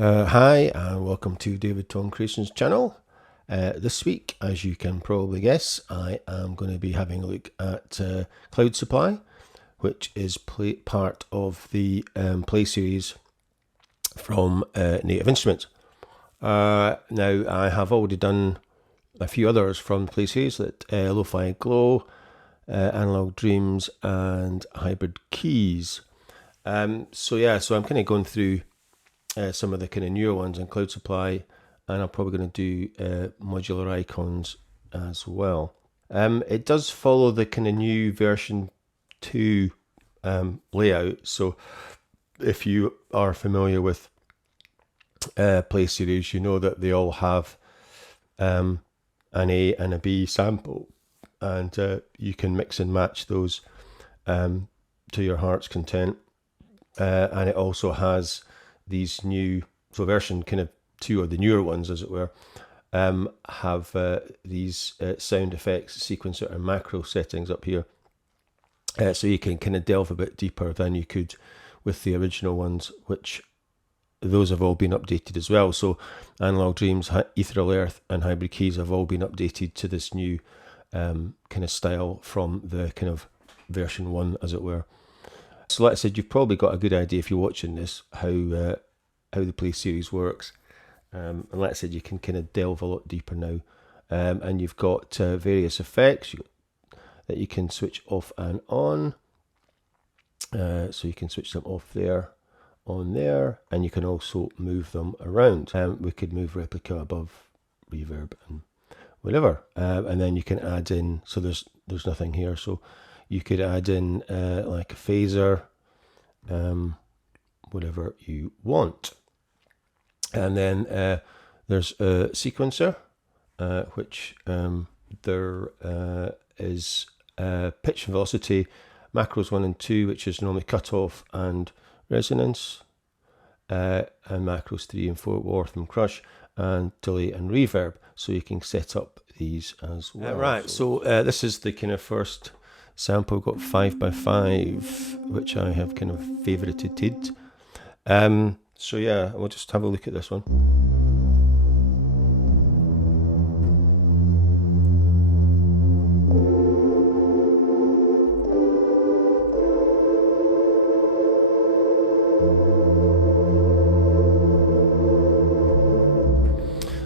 Hi and welcome to David Tom Creations channel. This week, as you can probably guess, I am going to be having a look at Cloud Supply, which is part of the Play series from Native Instruments. Now, I have already done a few others from the Play series, that Lo-Fi Glow, Analog Dreams and Hybrid Keys. So I'm kind of going through some of the kind of newer ones in Cloud Supply, and I'm probably going to do modular icons as well. It does follow the kind of new version 2 layout, so if you are familiar with Play series, you know that they all have an A and a B sample, and you can mix and match those to your heart's content. And it also has these new, so version kind of 2, or the newer ones as it were, have these sound effects, sequencer and macro settings up here. So you can kind of delve a bit deeper than you could with the original ones, which those have all been updated as well. So Analog Dreams, Ethereal Earth and Hybrid Keys have all been updated to this new kind of style from the kind of version 1 as it were. So like I said, you've probably got a good idea if you're watching this how the Play series works. And like I said, you can kind of delve a lot deeper now. And you've got various effects that you can switch off and on. So you can switch them off there, on there, and you can also move them around. We could move replica above, reverb, and whatever. And then you can add in, so there's nothing here, so you could add in like a phaser, whatever you want. And then there's a sequencer, which there is pitch and velocity, macros 1 and 2, which is normally cutoff and resonance, and macros 3 and 4, warp and crush, and delay and reverb. So you can set up these as well. Right, so this is the kind of first sample. We've got 5x5, which I have kind of favorited. So yeah, we'll just have a look at this one.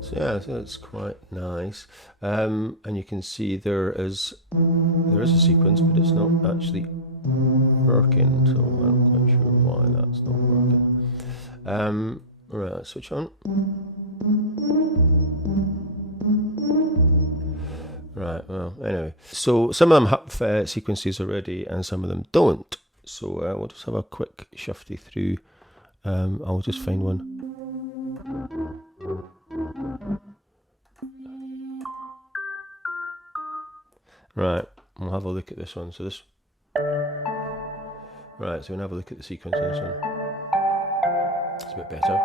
So yeah, so it's quite nice, and you can see there is a sequence, but it's not actually working, so I'm not quite sure why that's not working. Right, let's switch on. Right, well, anyway, so some of them have sequences already and some of them don't, so we'll just have a quick shifty through. I'll just find one. Right, we'll have a look at this one. So this, right, so we'll have a look at the sequence of this one. It's a bit better.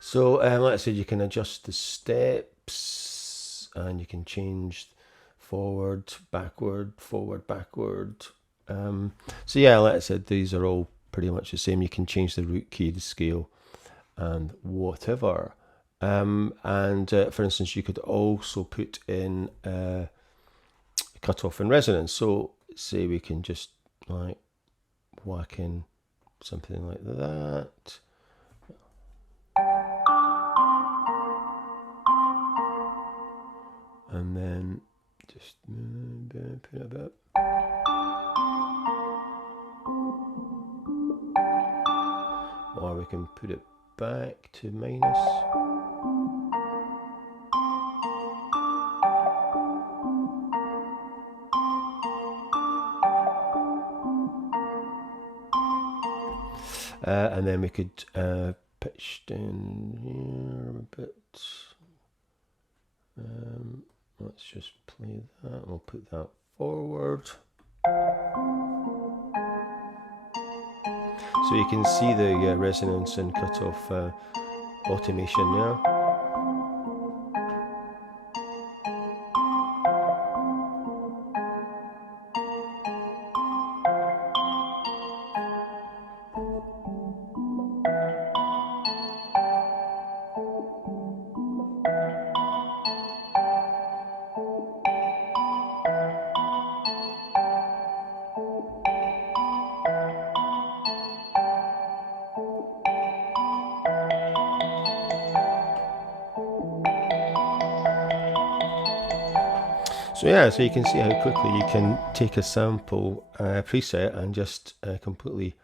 So like I said, you can adjust the steps, and you can change forward, backward, forward, backward. So yeah, like I said, these are all pretty much the same. You can change the root key, the scale, and whatever. And for instance, you could also put in cutoff and resonance. So say we can just like whack in something like that. And then just put it a bit. Or we can put it back to minus. And then we could pitch down here a bit. Let's just play that. We'll put that forward. So you can see the resonance and cutoff automation there. So yeah, so you can see how quickly you can take a sample preset and just completely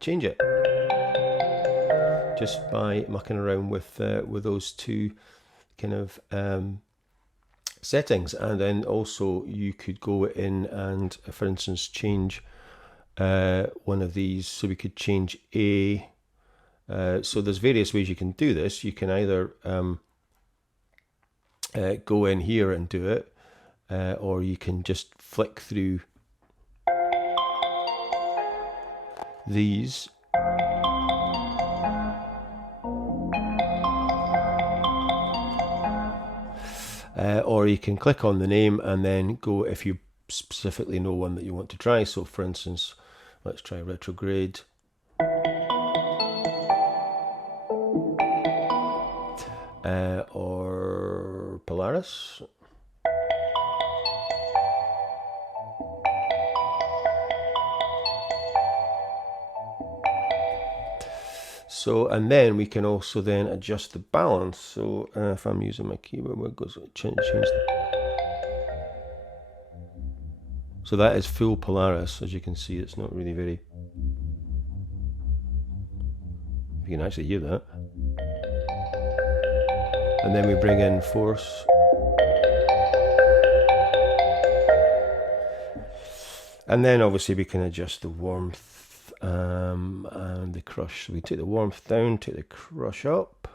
change it just by mucking around with those two kind of settings. And then also you could go in and, for instance, change one of these. So we could change A. So there's various ways you can do this. You can either go in here and do it, or you can just flick through these. Or you can click on the name and then go if you specifically know one that you want to try. So for instance, let's try retrograde. Or Polaris. So, and then we can also then adjust the balance. So if I'm using my keyboard, where it goes, change. So that is full Polaris. As you can see, it's not really very, if you can actually hear that. And then we bring in force. And then obviously we can adjust the warmth and the crush. So we take the warmth down, take the crush up.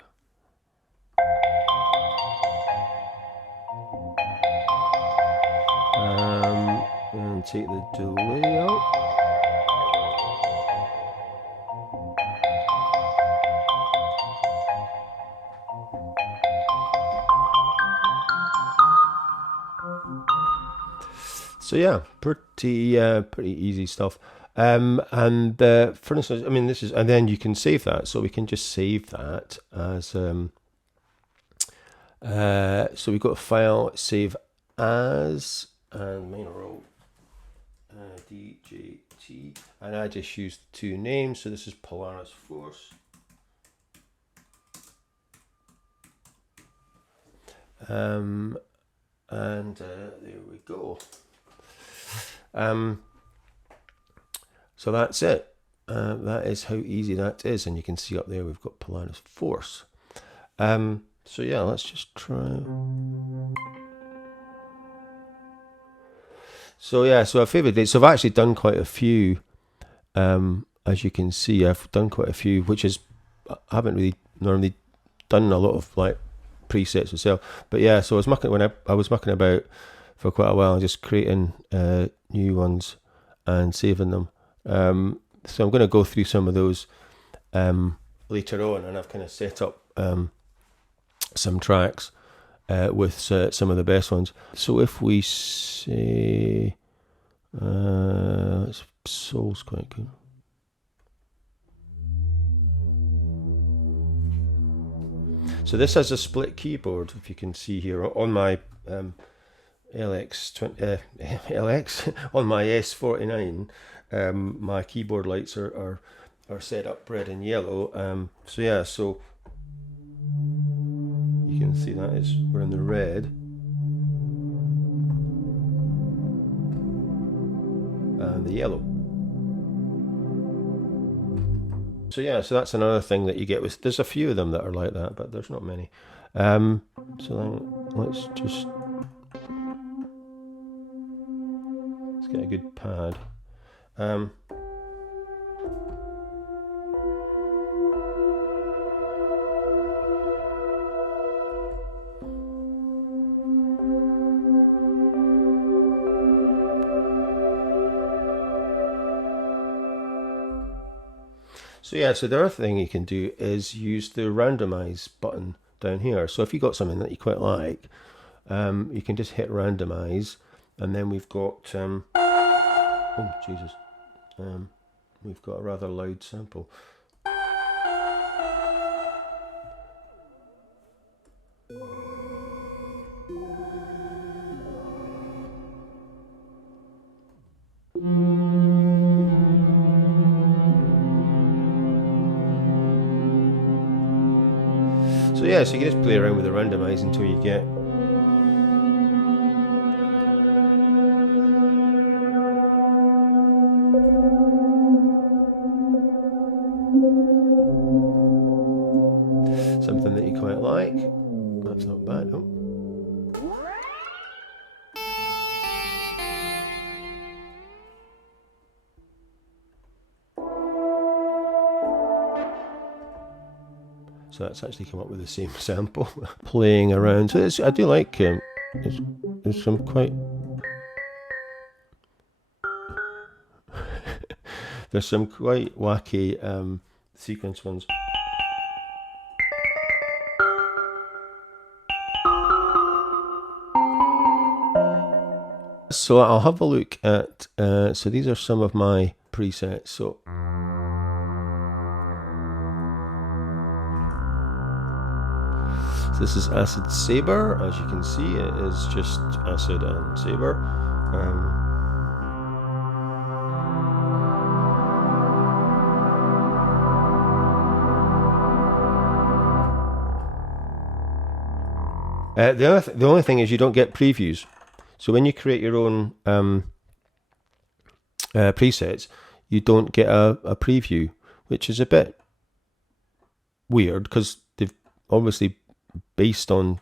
And take the delay out. So yeah, pretty easy stuff. And for instance, I mean, this is, and then you can save that. So we can just save that as so we've got a file, save as, and main row DJT, and I just used two names. So this is Polaris Force. And there we go. So that's it. That is how easy that is, and you can see up there we've got Polaris Force. So yeah, let's just try. So yeah, so our favorite dates. So I've actually done quite a few. As you can see, I've done quite a few, which is I haven't really normally done a lot of like presets myself. But yeah, so I was mucking when I was mucking about for quite a while, just creating new ones and saving them. So I'm going to go through some of those later on, and I've kind of set up some tracks with some of the best ones. So if we say Soul's quite good. So this has a split keyboard, if you can see here on my LX on my S49. My keyboard lights are set up red and yellow. So yeah, so you can see that is we're in the red, and the yellow. So yeah, so that's another thing that you get with. There's a few of them that are like that, but there's not many. So then let's get a good pad. So yeah, so the other thing you can do is use the randomize button down here. So if you got something that you quite like, you can just hit randomize, and then we've got oh Jesus, we've got a rather loud sample. So yeah, so you can just play around with the randomize until you get something that you quite like. That's not bad. Oh. So that's actually come up with the same sample playing around. So I do like there's some quite there's some quite wacky sequence ones. So I'll have a look at so these are some of my presets. So this is Acid Saber. As you can see, it is just Acid and Saber. The only thing is you don't get previews. So when you create your own presets, you don't get a preview, which is a bit weird because they've obviously based on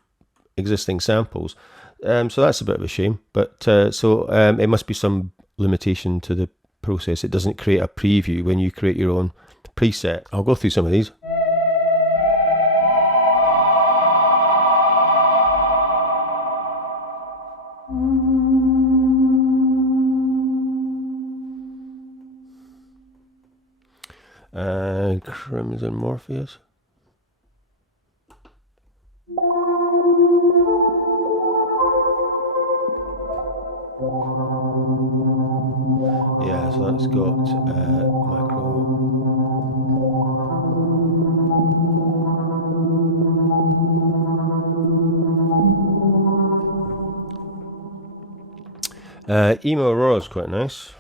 existing samples. So that's a bit of a shame. But it must be some limitation to the process. It doesn't create a preview when you create your own preset. I'll go through some of these. Crimson Morpheus. Yeah, so that's got macro. Emo Aurora is quite nice.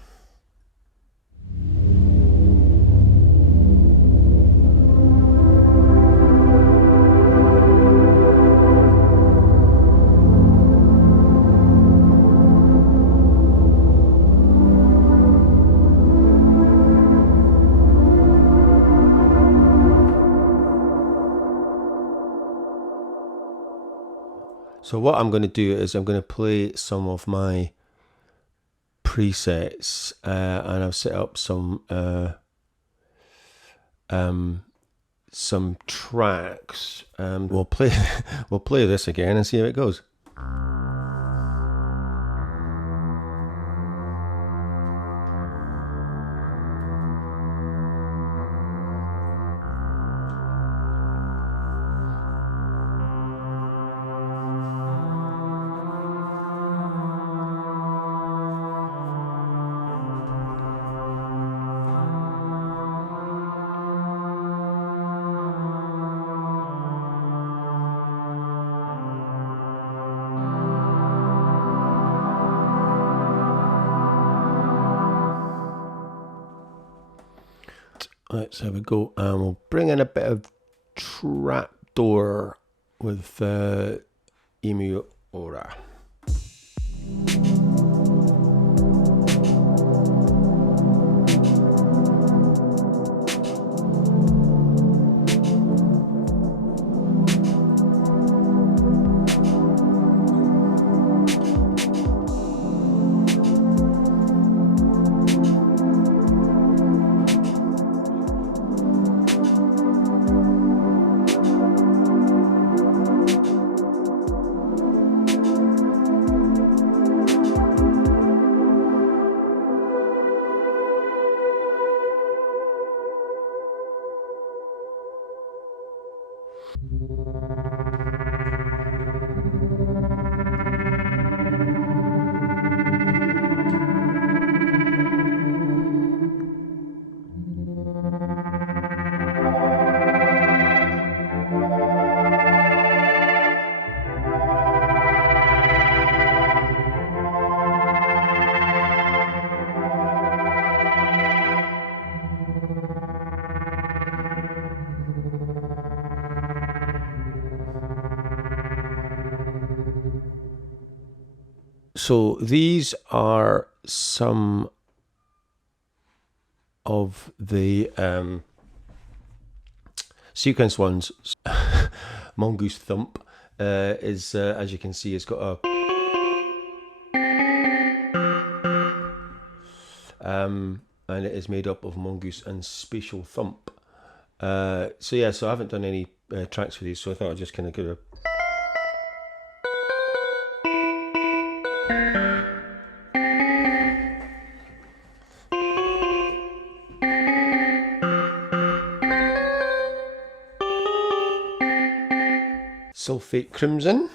So what I'm going to do is I'm going to play some of my presets, and I've set up some tracks. We'll play this again and see how it goes. Let's have a go, and we'll bring in a bit of trapdoor with Emu Aura. So these are some of the sequence ones. Mongoose Thump is, as you can see, it's got a and it is made up of Mongoose and Spatial Thump. So yeah, so I haven't done any tracks for these, so I thought I'd just kind of go to Sulphate Crimson.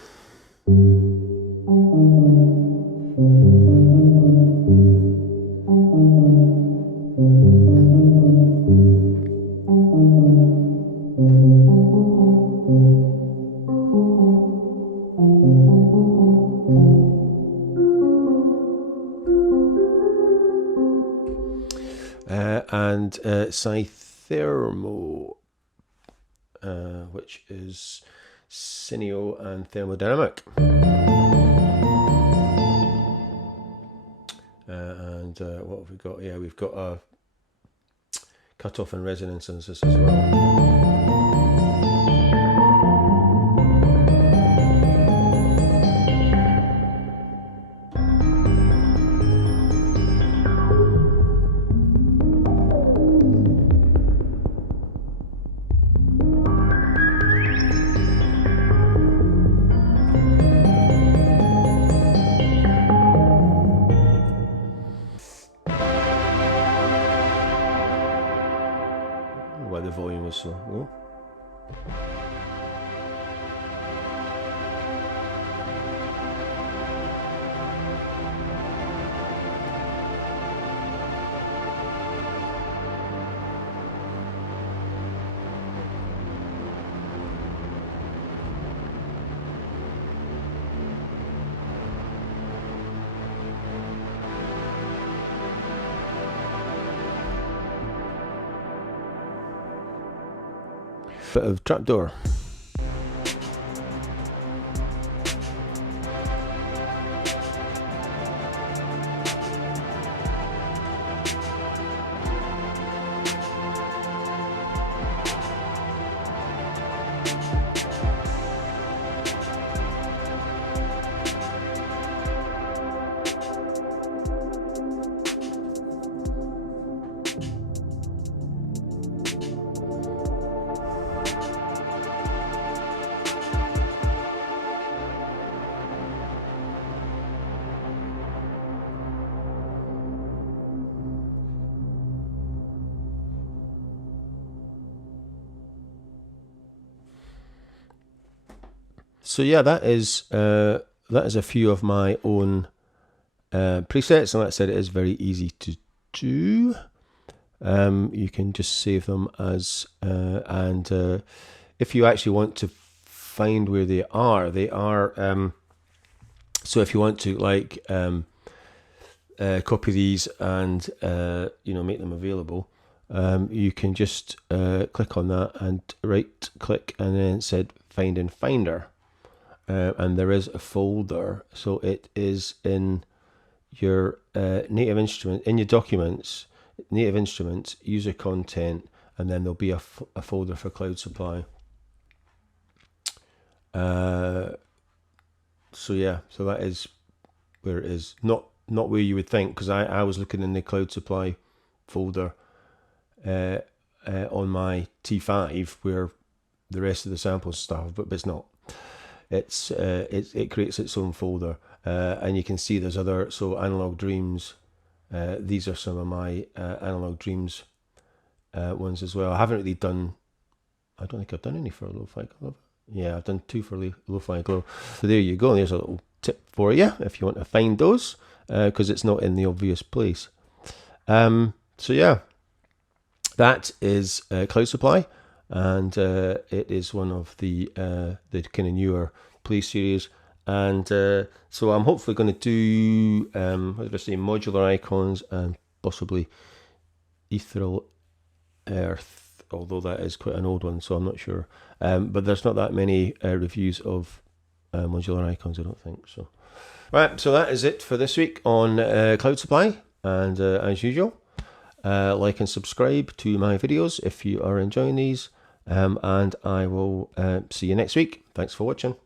And Cythermo, which is Cineo and Thermodynamic. And what have we got? Yeah, we've got a cutoff and resonance as well. Why the volume was so low. Bit of trapdoor. So yeah, that is a few of my own presets, and like I said, it is very easy to do. You can just save them as and if you actually want to find where they are so if you want to like copy these and make them available, you can just click on that and right click and then it said find in Finder. And there is a folder, so it is in your native instrument, in your documents, native instruments, user content, and then there'll be a folder for Cloud Supply. So yeah, so that is where it is. Not where you would think, because I was looking in the Cloud Supply folder on my T5 where the rest of the samples stuff, but it's not. It creates its own folder, and you can see there's other, so Analog Dreams, these are some of my Analog Dreams ones as well. I haven't really done, I don't think I've done any for Lo-Fi Glow. Yeah, I've done 2 for Lo-Fi Glow. So there you go, there's a little tip for you if you want to find those, because it's not in the obvious place. So yeah, that is Cloud Supply. And it is one of the kind of newer Play series, and so I'm hopefully going to do what did I say, modular icons and possibly Ethereal Earth, although that is quite an old one, so I'm not sure. But there's not that many reviews of modular icons, I don't think so. Right, so that is it for this week on Cloud Supply, and as usual, like and subscribe to my videos if you are enjoying these, and I will see you next week. Thanks for watching.